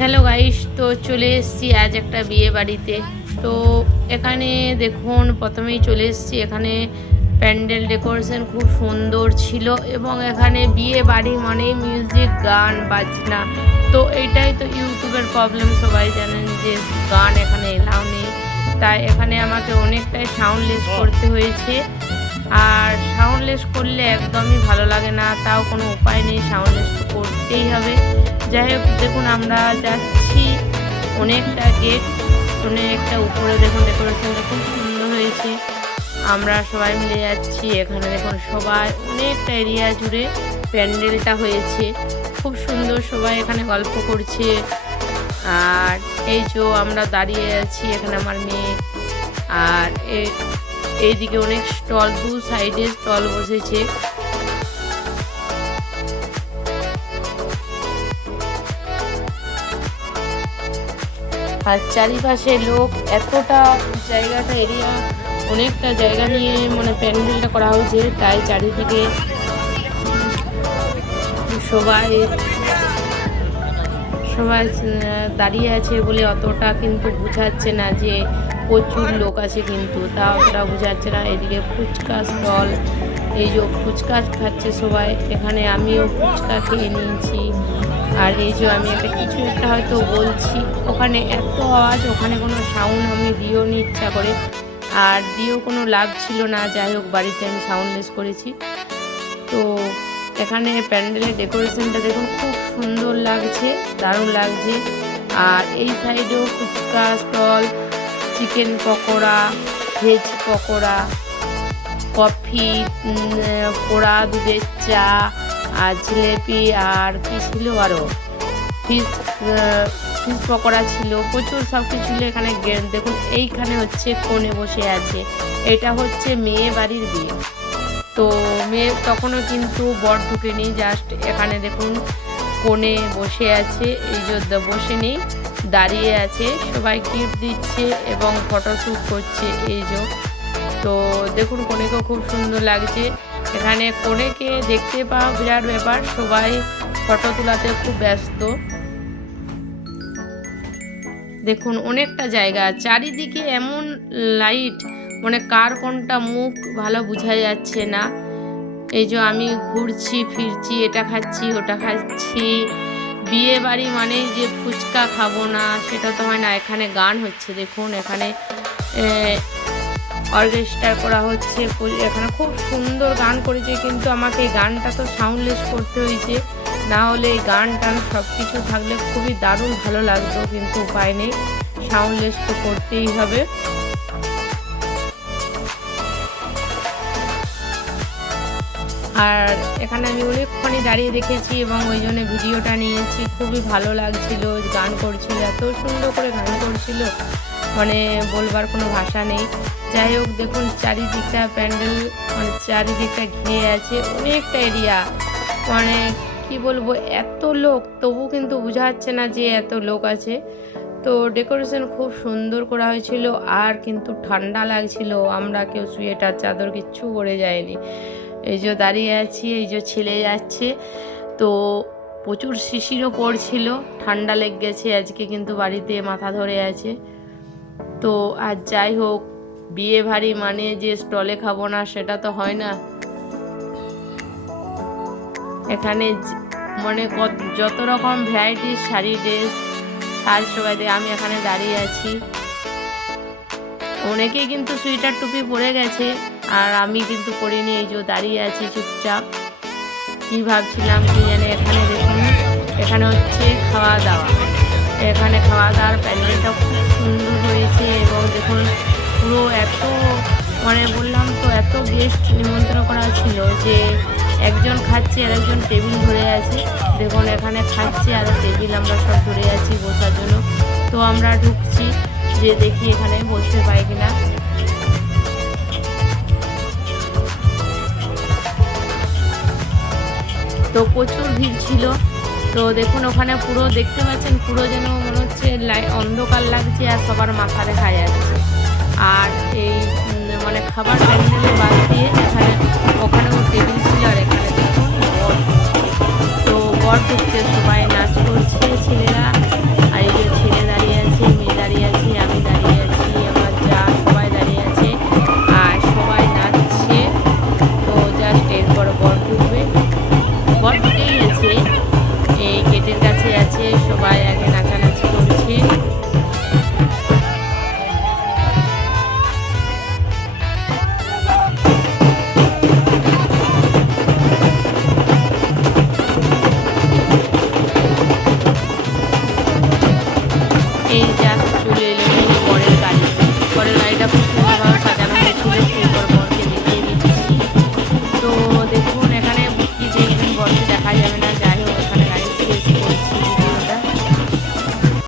Hello guys, তো চলে এসেছি আজ একটা বিয়ে বাড়িতে। তো এখানে দেখুন, প্রথমেই চলে এসেছি। এখানে প্যান্ডেল ডেকোরেশন খুব সুন্দর ছিল এবং এখানে বিয়ে বাড়ি মানেই মিউজিক, গান বাজনা। তো এইটাই তো ইউটিউবের প্রবলেম, সবাই জানেন যে গান এখানে এলাও নেই। তাই এখানে আমাকে অনেকটাই সাউন্ডলেস করতে হয়েছে। আর সাউন্ডলেস করলে একদমই ভালো লাগে না, তাও কোনো উপায় নেই, সাউন্ডলেস তো করতেই হবে। যাই হোক, দেখুন আমরা যাচ্ছি অনেকটা গেট, অনেকটা উপরে। দেখুন ডেকোরেশনটা খুব সুন্দর হয়েছে। আমরা সবাই মিলে যাচ্ছি। এখানে দেখুন সবাই অনেকটা এরিয়া জুড়ে প্যান্ডেলটা হয়েছে, খুব সুন্দর। সবাই এখানে গল্প করছে। আর এই যে আমরা দাঁড়িয়ে আছি, এখানে আমার মেয়ে। আর এইদিকে অনেক স্টল, দু সাইডে স্টল বসেছে। আর চারিপাশে লোক, এতটা জায়গাটা এরিয়া, অনেকটা জায়গা নিয়ে মানে প্যান্ডেলটা করা হয়েছে। তাই চারিদিকে সবাই সবাই দাঁড়িয়ে আছে বলে অতটা কিন্তু বোঝাচ্ছে না যে প্রচুর লোক আছে, কিন্তু তা অতটা বোঝাচ্ছে না। এদিকে ফুচকা স্টল, এই যে ফুচকা খাচ্ছে সবাই। এখানে আমিও ফুচকা খেয়ে নিয়েছি। আর এই যে আমি কিছু একটা হয়তো বলছি, ওখানে এত আওয়াজ, ওখানে কোনো সাউন্ড আমি দিয়েও নি ইচ্ছা করে, আর দিয়েও কোনো লাভ ছিল না। যাই হোক, বাড়িতে আমি সাউন্ডলেস করেছি। তো এখানে প্যান্ডেলের ডেকোরেশনটা দেখুন, খুব সুন্দর লাগছে, দারুণ লাগছে। আর এই সাইডেও fuchka stall, chicken pakora, veg pakora, coffee, পোড়া দুধের চা, আর জিলেপি, আর কি ছিল আরও ফিশ পকোড়া ছিল, প্রচুর সব কিছু ছিল এখানে। দেখুন এইখানে হচ্ছে কোণে বসে আছে, এটা হচ্ছে মেয়ে বাড়ির বিয়ে। তো মেয়ে তখনও কিন্তু বর ঢুকেনি, জাস্ট এখানে দেখুন কোণে বসে আছে। এই যে বসে নেই, দাঁড়িয়ে আছে, সবাই গিফট দিচ্ছে এবং ফটোশ্যুট করছে। এই যে তো দেখুন কনেকেও খুব সুন্দর লাগছে। এখানে কনেকে দেখতে পাওয়া বিরাট ব্যাপার, সবাই ফটো তোলাতে খুব ব্যস্ত। দেখুন অনেকটা জায়গা, চারিদিকে এমন লাইট, মানে কার কোনটা মুখ ভালো বোঝা যাচ্ছে না। এই যে আমি ঘুরছি ফিরছি, এটা খাচ্ছি ওটা খাচ্ছি। বিয়ে বাড়ি মানেই যে ফুচকা খাবো না সেটা তো হয় না। এখানে গান হচ্ছে, দেখুন এখানে অর্কেস্ট্রা করা হচ্ছে। এখানে খুব সুন্দর গান করেছে, কিন্তু আমাকে এই গানটা তো সাউন্ডলেস করতে হয়েছে, না হলে এই গান টান সব কিছু থাকলে খুবই দারুণ ভালো লাগতো, কিন্তু উপায় নেই, সাউন্ডলেস তো করতেই হবে। আর এখানে আমি অনেকক্ষণই দাঁড়িয়ে দেখেছি এবং ওই জন্য ভিডিওটা নিয়েছি। খুবই ভালো লাগছিল, গান করছিল, এত সুন্দর করে গান করছিল, মানে বলবার কোনো ভাষা নেই। যাই হোক, দেখুন চারিদিকটা প্যান্ডেল, মানে চারিদিকটা ঘিরে আছে, অনেকটা এরিয়া, মানে কি বলবো, এত লোক, তবু কিন্তু বোঝা যাচ্ছে না যে এত লোক আছে। তো ডেকোরেশন খুব সুন্দর করা হয়েছিল, আর কিন্তু ঠান্ডা লাগছিল, আমরা কেউ সোয়েটার চাদর কিচ্ছু পরে যায়নি। এই যে দাঁড়িয়ে আছি, এই যে ছেলে যাচ্ছে, তো প্রচুর শিশিরও পড়ছিল, ঠান্ডা লেগে গেছে আজকে, কিন্তু বাড়িতে মাথা ধরে আছে। তো আর যাই হোক, বিয়ে বাড়ি মানে যে স্টলে খাবো না সেটা তো হয় না। এখানে মানে যত রকম ভ্যারাইটির শাড়ি, ড্রেস, সাজ সবাই দিয়ে আমি এখানে দাঁড়িয়ে আছি। অনেকেই কিন্তু সোয়েটার টুপি পরে গেছে, আর আমি কিন্তু পরিনি, এই যে দাঁড়িয়ে আছি চুপচাপ। কি ভাবছিলাম কি জানে। এখানে দেখুন, এখানে হচ্ছে খাওয়া দাওয়া, এখানে খাওয়া দাওয়ার প্যান্ডেলটা খুব সুন্দর হয়েছে। এবং দেখুন পুরো এত, মানে বললাম তো, এত গেস্ট নিমন্ত্রণ করা ছিল যে একজন খাচ্ছে আর একজন টেবিল ধরে আছে। দেখুন এখানে খাচ্ছে আর টেবিল আমরা সব ধরে আছি বসার জন্য। তো আমরা ঢুকছি, যে দেখি এখানে বসতে পাই কিনা। তো প্রচুর ভিড় ছিল। তো দেখুন ওখানে পুরো দেখতে পাচ্ছেন, পুরো যেন মনে হচ্ছে অন্ধকার লাগছে আর সবার মাথা দেখা যাচ্ছে। আর এই মানে খাবার প্যান্ডেলে বাদ দিয়ে এখানে ওখানেও টেবিল ছিল, আর এখানে দেখুন বর, তো বর ঢুকছে, সবাই নাচ করছে।